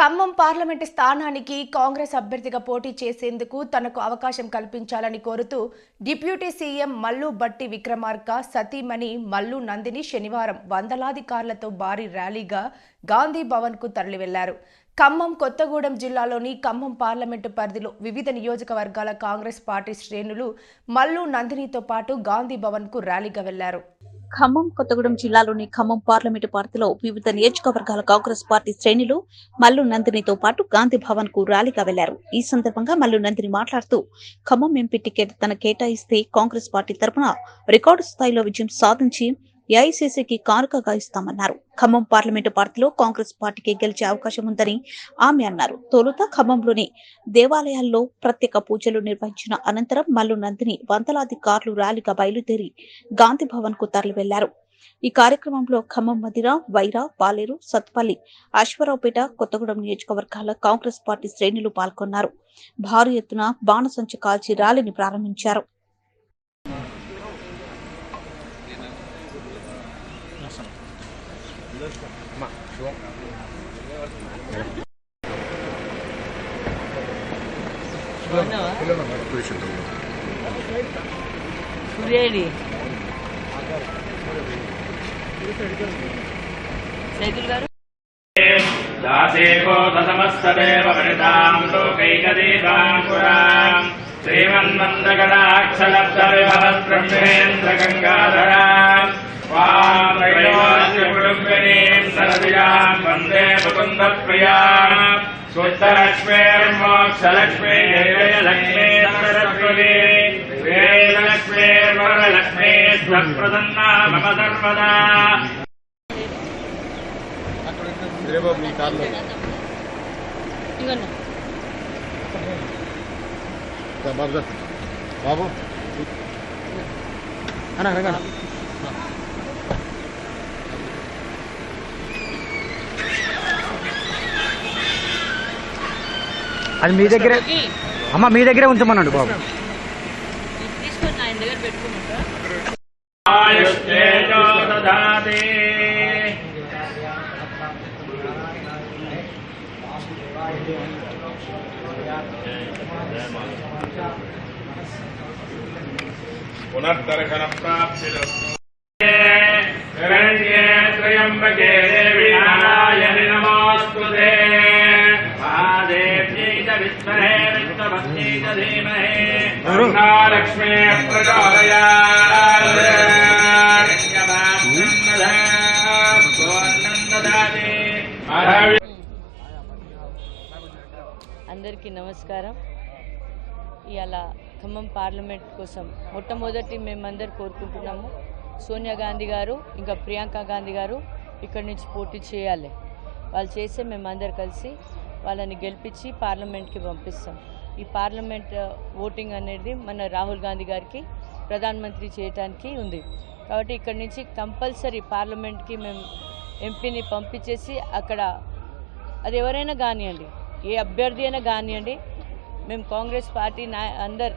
Khammam parliament స్థానానికి కాంగ్రెస్ అభ్యర్థిగా పోటీ చేసేందుకు తనకు అవకాశం కల్పించాలని కోరుతూ డిప్యూటీ సీఎం మల్లు బట్టి విక్రమార్క సతీమణి మల్లు నందిని శనివారం వందలాది కార్లతో భారీ ర్యాలీగా గాంధీ భవన్కు తరలివెళ్లారు. ఖమ్మం కొత్తగూడెం జిల్లాలోని ఖమ్మం పార్లమెంటు పరిధిలో వివిధ నియోజకవర్గాల కాంగ్రెస్ పార్టీ శ్రేణులు మల్లు నందినితో పాటు గాంధీ భవన్కు ర్యాలీగా వెళ్లారు. ఖమ్మం కొత్తగూడెం జిల్లాలోని ఖమ్మం పార్లమెంటు పరిధిలో వివిధ నియోజకవర్గాల కాంగ్రెస్ పార్టీ శ్రేణులు మల్లు నందినితో పాటు గాంధీ భవన్ కు ర్యాలీగా వెళ్లారు. ఈ సందర్భంగా మల్లు నందిని మాట్లాడుతూ ఖమ్మం ఎంపీ టికెట్ తన కేటాయిస్తే కాంగ్రెస్ పార్టీ తరఫున రికార్డు స్థాయిలో విజయం సాధించి ఏఐసీసీకి కానుకగా ఇస్తామన్నారు. ఖమ్మం పార్లమెంటు పార్టీలో కాంగ్రెస్ పార్టీకి గెలిచే అవకాశం ఉందని ఆమె అన్నారు. తొలుత ఖమ్మంలోని దేవాలయాల్లో ప్రత్యేక పూజలు నిర్వహించిన అనంతరం మల్లు నందిని వందలాది కార్లు ర్యాలీగా బయలుదేరి గాంధీ భవన్ కు తరలి వెళ్లారు. ఈ కార్యక్రమంలో ఖమ్మం మదిర, వైరా, పాలేరు, సత్పల్లి, అశ్వరావుపేట, కొత్తగూడెం నియోజకవర్గాల కాంగ్రెస్ పార్టీ శ్రేణులు పాల్గొన్నారు. భారీ ఎత్తున బాణసంచ కాల్చి ర్యాలీని ప్రారంభించారు. వందే ముకుంద ప్రియా స్వత్తలక్ష్మీర్మోక్షలక్ష్మీ జయలక్ష్మీ సరస్వతి వేదలక్ష్మీ వరలక్ష్మీ ప్రసన్నా మమ సర్వదా. బాబు అది మీ దగ్గరే అమ్మ, మీ దగ్గరే ఉంచమన్నాడు బాబు. పునర్దర్శన ప్రాప్తి త్రయంబకే దేవి నారాయణి నమోస్తుతే. లక్ష్మీ అందరికీ నమస్కారం. ఇవాళ ఖమ్మం పార్లమెంట్ కోసం మొట్టమొదటి మేమందరు కోరుకుంటున్నాము, సోనియా గాంధీ గారు ఇంకా ప్రియాంక గాంధీ గారు ఇక్కడి నుంచి పోటీ చేయాలి. వాళ్ళు చేస్తే మేమందరు కలిసి వాళ్ళని గెలిపించి పార్లమెంట్కి పంపిస్తాం. ఈ పార్లమెంట్ ఓటింగ్ అనేది మన రాహుల్ గాంధీ గారికి ప్రధానమంత్రి చేయడానికి ఉంది. కాబట్టి ఇక్కడి నుంచి కంపల్సరీ పార్లమెంట్కి మేము ఎంపీని పంపించేసి అక్కడ అది ఎవరైనా కానివ్వండి, ఏ అభ్యర్థి అయినా కానివ్వండి, మేము కాంగ్రెస్ పార్టీ అందరు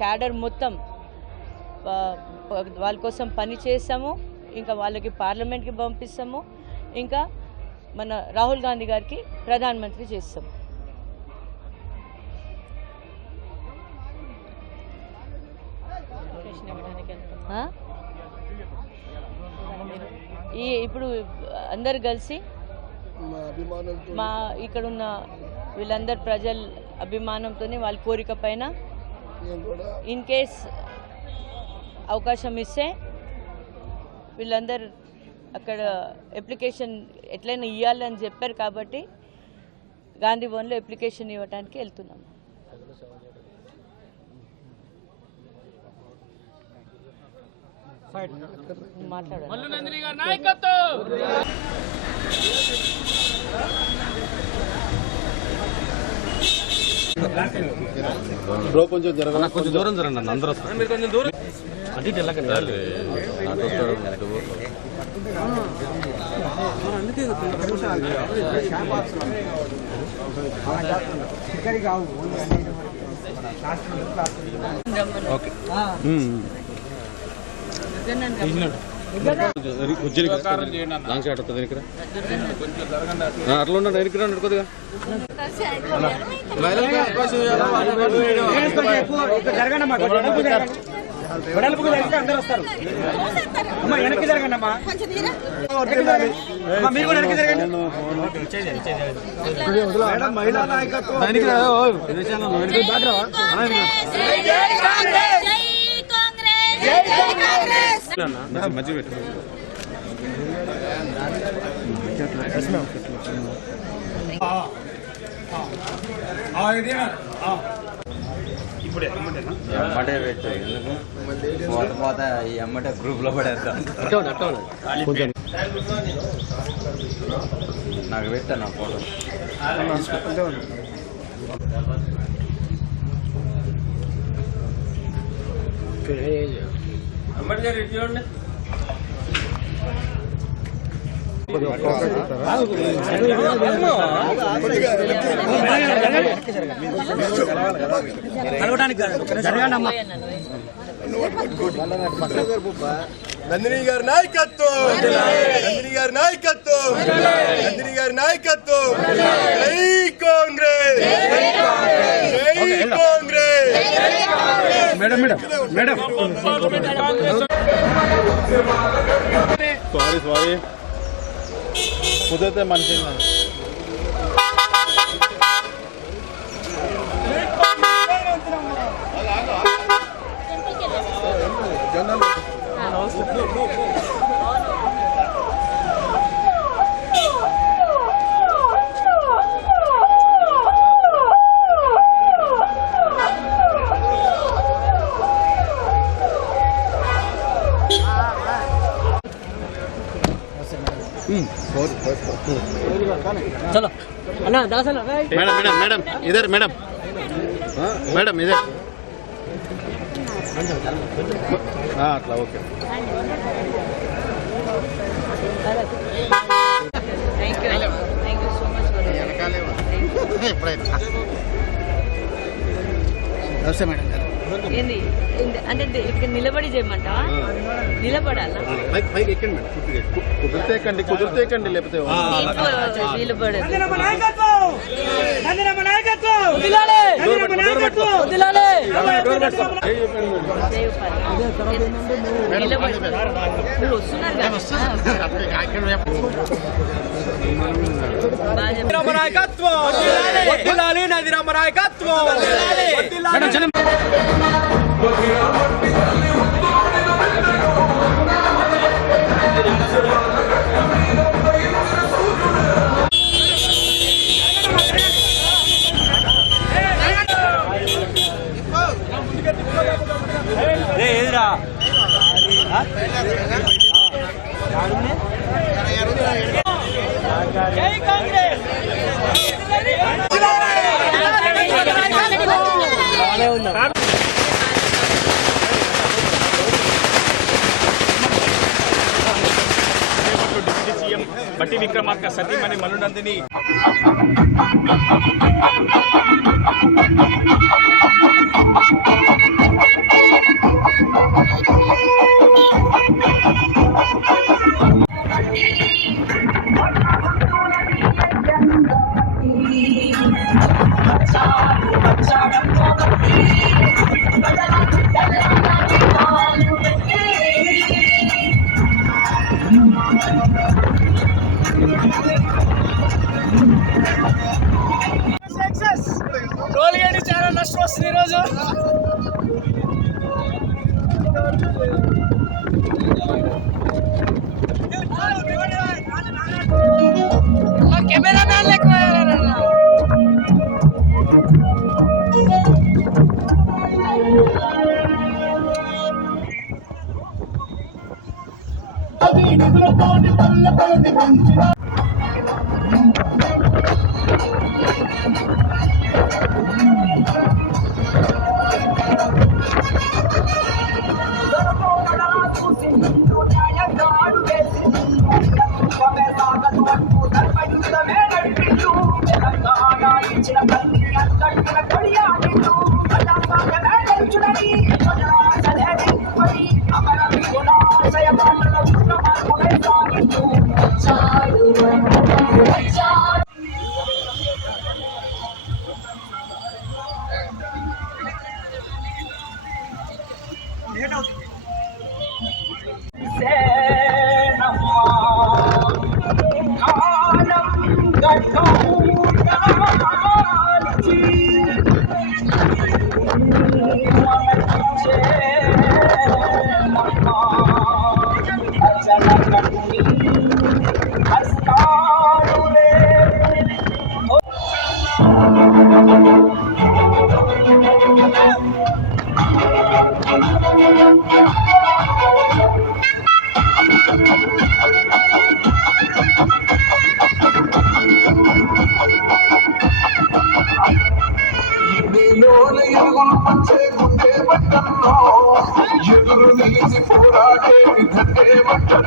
క్యాడర్ మొత్తం వాళ్ళ కోసం పని చేస్తాము. ఇంకా వాళ్ళకి పార్లమెంట్కి పంపిస్తాము. ఇంకా మన రాహుల్ గాంధీ గారికి ప్రధానమంత్రి చేస్తాం. ఇప్పుడు అందరు కలిసి మా ఇక్కడున్న వీళ్ళందరు ప్రజల అభిమానంతో వాళ్ళ కోరిక పైన ఇన్ కేస్ అవకాశం ఇస్తే వీళ్ళందరూ అక్కడ అప్లికేషన్ ఎట్లయినా ఇవ్వాలి అని చెప్పారు. కాబట్టి గాంధీ భవన్లో అప్లికేషన్ ఇవ్వడానికి వెళ్తున్నాము. కొంచెం దూరం జరగండి, అందరూ కొంచెం దూరం అంటే ఓకే అట్లా ఉండండి వెనక్కి రండి కొద్దిగా అందరూ వస్తారు అమ్మా వెనక్కి జరగండి అమ్మా మీరు కూడా వెనక్కి జరగండి మహిళా నాయకత్వం మధ్య పెట్టు ఎమ్మటే పెట్టు ఎందుకు పోత ఈ ఎమ్మటే గ్రూప్ లో పడేద్దాం నాకు పెట్టా నా ఫోటో చూడండి నందిని గారి నాయకత్వం నందిని గారి నాయకత్వం నందిని గారి నాయకత్వం జై కాంగ్రెస్ జై Congress madam madam madam sorry కుదిరితే మంచిగా चलो अन्ना दासल మేడం మేడం మేడం ఇదర్ మేడం మేడం ఇదర్ అట్లా okay thank you so much ఏంది అంటే ఇక్కడ నిలబడి చేయమంటావా నిలబడాలా పైకి ఎక్కండి మేడం కుదిరితే ఎక్కండి కుదిరితే ఎక్కండి లేకపోతే నిలబడదు మీరు వస్తున్నారు డిప్యూటీ సీఎం బట్టి విక్రమార్క సతీమణి మల్లు నందిని టోల్గేట్ చాలా నష్టం వస్తుంది ఈరోజు కెమెరా మ్యాన్ లెక్క Thank you. ఎదురు నిలిచి పోరాడే విధంగా